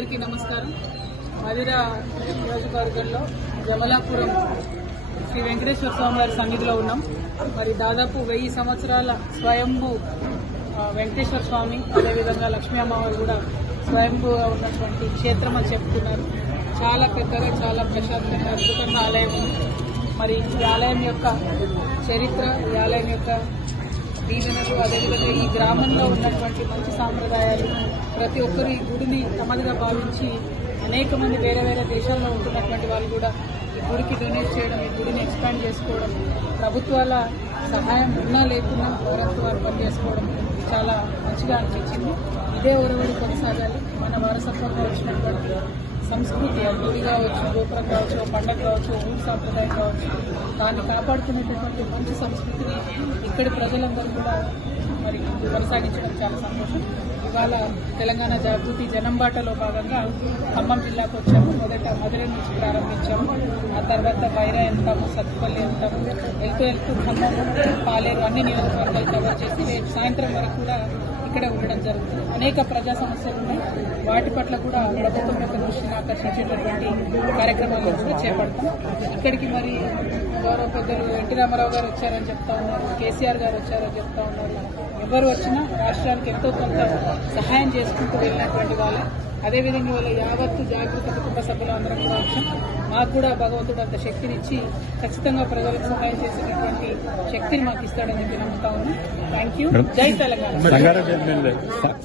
అందరికీ నమస్కారం మధుర నియోజకవర్గంలో జమలాపురం శ్రీ వెంకటేశ్వర స్వామి వారి సన్నిధిలో ఉన్నాం మరి దాదాపు వెయ్యి సంవత్సరాల స్వయంభు వెంకటేశ్వర స్వామి అదేవిధంగా లక్ష్మీ అమ్మవారు కూడా స్వయంభూగా ఉన్నటువంటి క్షేత్రం అని చెప్తున్నారు చాలా పెద్దగా చాలా ప్రశాంతంగా అద్భుతంగా ఆలయం మరి ఈ ఆలయం యొక్క చరిత్ర ఈ ఆలయం యొక్క దీవెనలు అదేవిధంగా ఈ గ్రామంలో ఉన్నటువంటి మంచి సాంప్రదాయాలు ప్రతి ఒక్కరు ఈ గుడిని తమదిగా భావించి అనేక మంది వేరే వేరే దేశాల్లో ఉంటున్నటువంటి వాళ్ళు కూడా ఈ గుడికి డొనేట్ చేయడం ఈ గుడిని ఎక్స్పాండ్ చేసుకోవడం ప్రభుత్వాల సహాయం ఉన్నా లేకున్నా వారంతా వారు పనిచేసుకోవడం చాలా మంచిగా అనిపించింది ఇదే ఒరవడి కొనసాగాలి మన వారసత్వంగా వచ్చినటువంటి సంస్కృతి అభివృద్ధి కావచ్చు గోపురం కావచ్చు పండగ కావచ్చు ఊరు సాంప్రదాయం కావచ్చు దాన్ని కాపాడుతున్నటువంటి మంచి సంస్కృతిని ఇక్కడి ప్రజలందరూ కూడా మరి కొనసాగించడం చాలా సంతోషం ఇవాళ తెలంగాణ జాగృతి జనంబాటలో భాగంగా ఖమ్మం జిల్లాకు వచ్చాము మొదట మధుర నుంచి ప్రారంభించాము ఆ తర్వాత వైరా వెళ్తాము సత్తుపల్లి వెళ్తాము వెళ్తూ వెళ్తూ ఖమ్మం పాలేరు అన్ని నియోజకవర్గాలు కవర్ చేసి రేపు సాయంత్రం వరకు కూడా ఇక్కడే ఉండడం జరుగుతుంది అనేక ప్రజా సమస్యలు ఉన్నాయి వాటి పట్ల కూడా ప్రభుత్వం యొక్క దృష్టిని ఆకర్షించేటటువంటి కార్యక్రమాలు కూడా చేపడతాం ఇక్కడికి మరి గౌరవ పెద్దలు ఎన్టీ రామారావు గారు వచ్చారని చెప్తా ఉన్నారు కేసీఆర్ గారు వచ్చారని చెప్తా ఉన్నారు ఎవరు వచ్చినా రాష్ట్రానికి ఎంతో కొంత సహాయం చేసుకుంటూ వెళ్ళినటువంటి వాళ్ళ అదేవిధంగా వాళ్ళ యావత్తు జాగ్రత్త కుటుంబ సభ్యులు అందరం కూడా వచ్చాం మాకు కూడా భగవంతుడు అంత శక్తినిచ్చి ఖచ్చితంగా ప్రజలకు సహాయం చేసేటటువంటి శక్తిని మాకు ఇస్తాడని చెప్పి నమ్ముతా ఉన్నాం thank Sangareddy MLA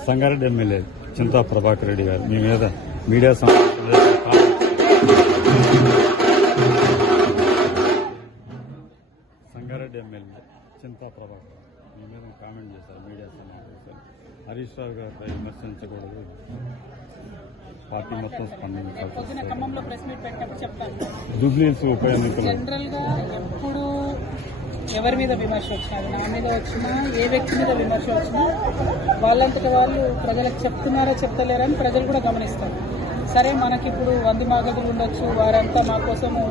Sangareddy MLA Chinta Prabhakar Reddy garu మీ మీద మీడియా సంగారెడ్డి ఎమ్మెల్యే చింతా ప్రభాకర్ మీ మీద కామెంట్ చేశారు మీడియా సమావేశం హరీష్ రావు గారిపై విమర్శించకూడదు పార్టీ మొత్తం ఉప ఎన్నికలు జనరల్ గా ఎప్పుడు ఎవరి మీద విమర్శ వచ్చినా నా మీద వచ్చినా ఏ వ్యక్తి మీద విమర్శ వచ్చినా వాళ్ళంతటి వాళ్ళు ప్రజలకు చెప్తున్నారా చెప్తలేరా అని ప్రజలు కూడా గమనిస్తారు సరే మనకిప్పుడు వంది మాగదులు ఉండొచ్చు వారంతా మా కోసము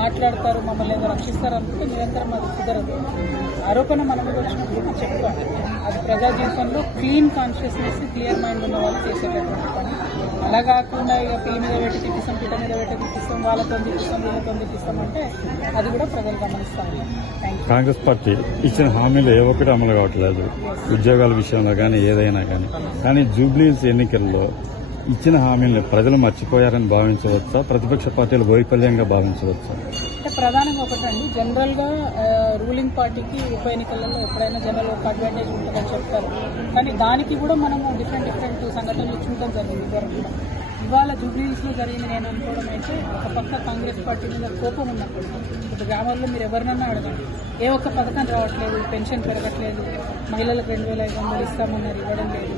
మాట్లాడతారు మమ్మల్ని ఏదో రక్షిస్తారు అనుకుంటే నిరంతరం అది కుదరదు ఆరోపణ మన మీద వచ్చినప్పుడు మనం చెప్పుకోవాలి అది ప్రజా జీవితంలో క్లీన్ కాన్షియస్నెస్ క్లియర్ మైండ్ ఉన్న వాళ్ళు చేసేటటువంటి పని అలా కాకుండా ఇక పిల్లి మీద పెట్టి తిప్పిస్తాం పిట్ట మీద పెట్టి తిప్పిస్తాం వాళ్ళతో తిప్పిస్తాం వీళ్ళతో తిప్పిస్తాం అంటే అది కూడా ప్రజలు గమనిస్తారు కాంగ్రెస్ పార్టీ ఇచ్చిన హామీలు ఏ ఒక్కటి అమలు కావట్లేదు ఉద్యోగాల విషయంలో కానీ ఏదైనా కానీ కానీ జూబ్లీస్ ఎన్నికల్లో ఇచ్చిన హామీలను ప్రజలు మర్చిపోయారని భావించవచ్చా ప్రతిపక్ష పార్టీలు వైఫల్యంగా భావించవచ్చా అంటే ప్రధానంగా ఒకటండి జనరల్ గా రూలింగ్ పార్టీకి ఉప ఎన్నికలలో ఎప్పుడైనా జనరల్ ఒక అడ్వాంటేజ్ ఉంటుందని చెప్తారు కానీ దానికి కూడా మనము డిఫరెంట్ డిఫరెంట్ సంఘటనలు చూడటం జరిగింది ఇవాళ లో జరిగింది నేను అనుకోవడం అయితే ఒక పక్క కాంగ్రెస్ పార్టీ మీద కోపం ఉన్నప్పుడు ఇప్పుడు గ్రామాల్లో మీరు ఎవరినన్నా అడగండి ఏ ఒక్క పథకం రావట్లేదు పెన్షన్ పెరగట్లేదు మహిళలకు రెండు వేల ఐదు వందలు ఇస్తామన్నారు ఇవ్వడం లేదు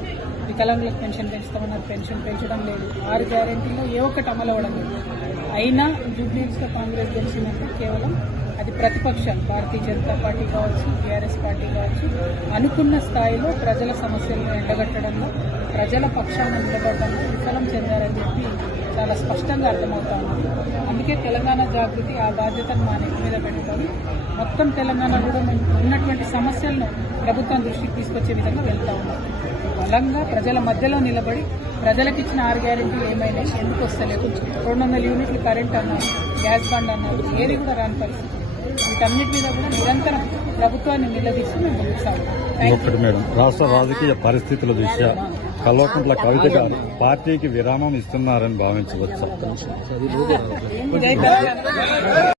వికలాంగులకు పెన్షన్ పెంచుతామన్నారు పెన్షన్ పెంచడం లేదు ఆరు గ్యారెంటీలో ఏ ఒక్కటి అమలు అవ్వడం లేదు అయినా లో కాంగ్రెస్ గెలిచినంటే కేవలం అది ప్రతిపక్షాలు భారతీయ జనతా పార్టీ కావచ్చు టీఆర్ఎస్ పార్టీ కావచ్చు అనుకున్న స్థాయిలో ప్రజల సమస్యలను ఎండగట్టడంలో ప్రజల పక్షాన నిలబడటం విఫలం చెందారని చెప్పి చాలా స్పష్టంగా అర్థమవుతా అందుకే తెలంగాణ జాగృతి ఆ బాధ్యతను మా నెక్కి మీద పెడుతుంది మొత్తం తెలంగాణ కూడా మేము ఉన్నటువంటి సమస్యలను ప్రభుత్వం దృష్టికి తీసుకొచ్చే విధంగా వెళ్తా ఉన్నాం బలంగా ప్రజల మధ్యలో నిలబడి ప్రజలకు ఇచ్చిన ఆరు గ్యారెంటీ ఏమైనా ఎందుకు వస్తలేదు రెండు వందల యూనిట్లు కరెంట్ అన్నారు గ్యాస్ బండ్ అన్నారు ఏది కూడా రాని పరిస్థితి వీటన్నిటి మీద కూడా నిరంతరం ప్రభుత్వాన్ని నిలదీసి మేము ముందుకు సాగుతాం రాష్ట్ర రాజకీయ పరిస్థితుల దృష్ట్యా కల్వకుంట్ల కవిత గారు పార్టీకి విరామం ఇస్తున్నారని భావించవచ్చు